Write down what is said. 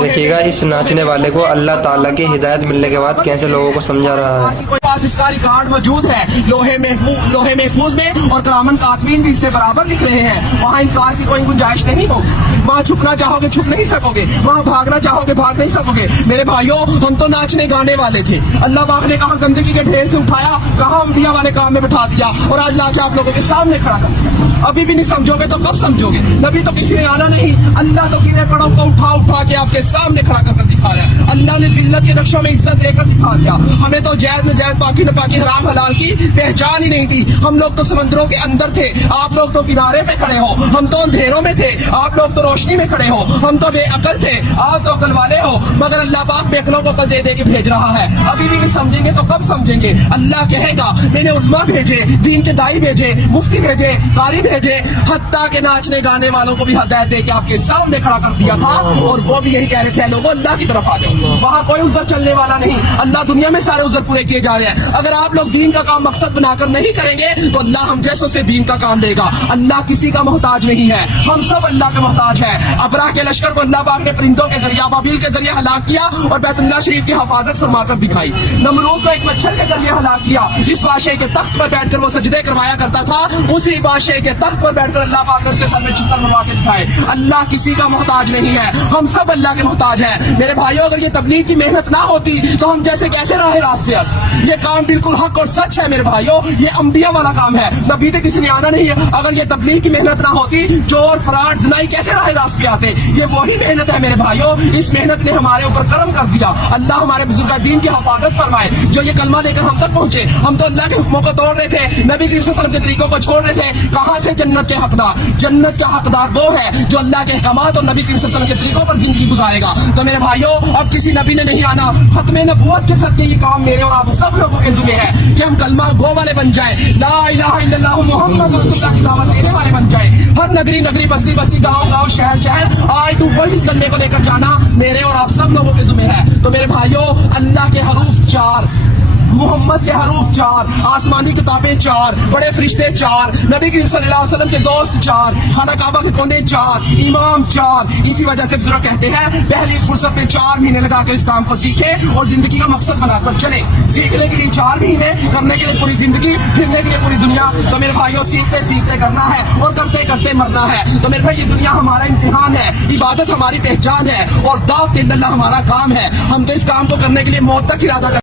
دیکھیے گا اس ناچنے والے کو اللہ تعالیٰ کی ہدایت ملنے کے بعد کیسے لوگوں کو سمجھا رہا ہے. پاس اس کا ریکارڈ موجود ہے لوہے محفوظ میں, اور کرامن کاتبین بھی اس سے برابر لکھ رہے ہیں. وہاں انکار کی کوئی گنجائش نہیں ہوگی. وہاں چھپنا چاہو گے چھپ نہیں سکو گے, وہاں بھاگنا چاہو گے بھاگ نہیں سکو گے. میرے بھائیوں, ہم تو ناچنے گانے والے تھے. اللہ پاک نے کہاں گندگی کے ڈھیر سے اٹھایا, کہاں انبیاء والے کام میں بٹھا دیا, اور آج لا کے آپ لوگوں کے سامنے کھڑا کر دیا. ابھی بھی نہیں سمجھو گے تو کب سمجھو گے؟ نبی تو کسی نے آنا نہیں, اللہ تو گرے پڑوں کو اٹھا کے آپ کے سامنے کھڑا کر دکھا رہا ہے. اللہ نے ذلت کے نقشوں میں عزت دے کر دکھا دیا. ہمیں تو جائز نجائز پاکی نپاکی حرام حلال کی پہچان ہی نہیں تھی. ہم لوگ تو سمندروں کے اندر تھے, آپ لوگ تو کنارے پہ کھڑے ہو. ہم تو اندھیروں میں تھے, آپ لوگ تو روشنی میں کھڑے ہو. ہم تو بے عقل تھے, آپ تو عقل والے ہو. مگر اللہ پاک بے عقلوں کو عقل دے دے کے بھیج رہا ہے. ابھی بھی نہیں سمجھیں گے تو کب سمجھیں گے؟ اللہ کہے گا میں نے علماء بھیجے, دین کے دائی بھیجے, مفتی بھیجے, قاری بھیجے, حتیٰ کہ ناچنے گانے والوں کو بھی ہدایت دے کے آپ کے سامنے کھڑا کر دیا تھا, اور وہ بھی یہی کہہ رہے تھے لوگوں اللہ کی طرف آ جاؤ. وہاں کوئی عذر چلنے والا نہیں. اللہ دنیا میں سارے عذر پورے کیے جا رہے ہیں. اگر آپ لوگ دین کا کام مقصد بنا کر نہیں کریں گے تو اللہ ہم جیسوں سے دین کا کام لے گا. اللہ کسی کا محتاج نہیں ہے, ہم سب اللہ کے محتاج ہیں. ابراہ کے لشکر کو اللہ پاک نے پرندوں کے ذریعے ابابیل کے ذریعے ہلاک کیا اور بیت اللہ شریف کی حفاظت فرما کر دکھائی. نمرود کو ایک مچھر کے ذریعے ہلاک کیا. جس بادشاہ کے تخت پر بیٹھ کر وہ سجدے کروایا کرتا تھا, اسی بادشاہ کے تخت پر بیٹھ کر اللہ پاک نے اس کے سر میں چتر مروا کے دکھائے. اللہ کسی کا محتاج نہیں ہے, ہم سب اللہ کے محتاج ہیں. میرے بھائیوں, اگر یہ تبلیغ کی محنت نہ ہوتی تو ہم جیسے کیسے راہ راستے آتے؟ یہ کام بالکل حق اور سچ ہے میرے بھائیوں, یہ انبیاء والا کام ہے. نبی تک کسی نے آنا نہیں ہے. اگر یہ تبلیغ کی محنت نہ ہوتی, چور فراڈ زنائی کیسے راہ راست پہ آتے؟ یہ وہی محنت ہے میرے بھائیوں. اس محنت نے ہمارے اوپر کرم کر دیا. اللہ ہمارے بزرگ دین کی حفاظت فرمائے جو یہ کلمہ لے کر ہم تک پہنچے. ہم تو اللہ کے حکموں کو توڑ رہے تھے, نبی صلی اللہ علیہ وسلم کے طریقوں کو چھوڑ رہے تھے. کہاں سے جنت کے حقدار؟ جنت کا حقدار وہ ہے جو اللہ کے احکامات اور نبی صلی اللہ علیہ وسلم کے طریقوں پر زندگی گزارے گا. تو میرے بھائیوں, اب کسی نبی نے نہیں آنا. ختم نبوت کے صدقے یہ کام میرے اور آپ سب لوگوں کے ذمہ ہے کہ ہم کلمہ گو والے بن جائیں, لا الہ الا اللہ محمد رسول اللہ کی دعوت دینے والے بن جائیں. ہر نگری نگری, بستی بستی, گاؤں گاؤں, شہر شہر, آل ٹو ورلڈ اس کلمے کو لے کر جانا میرے اور آپ سب لوگوں کے ذمہ ہے. تو میرے بھائیوں, اللہ کے حروف 4, محمد کے حروف 4, آسمانی کتابیں 4, بڑے فرشتے 4, نبی کریم صلی اللہ علیہ وسلم کے دوست 4, خانہ کعبہ کے کونے 4, امام 4. اسی وجہ سے بزرگ کہتے ہیں پہلی فرصت میں 4 مہینے لگا کر اس کام کو سیکھے اور زندگی کا مقصد بنا کر چلے. سیکھنے کے لیے 4 مہینے, کرنے کے لیے پوری زندگی, پھرنے کے لیے پوری دنیا. تو میرے بھائیوں, سیکھتے سیکھتے کرنا ہے اور کرتے کرتے مرنا ہے. تو میرے بھائی, یہ دنیا ہمارا امتحان ہے, عبادت ہماری پہچان ہے, اور دعوت اللہ ہمارا کام ہے. ہم تو اس کام کو کرنے کے لیے موت تک ارادہ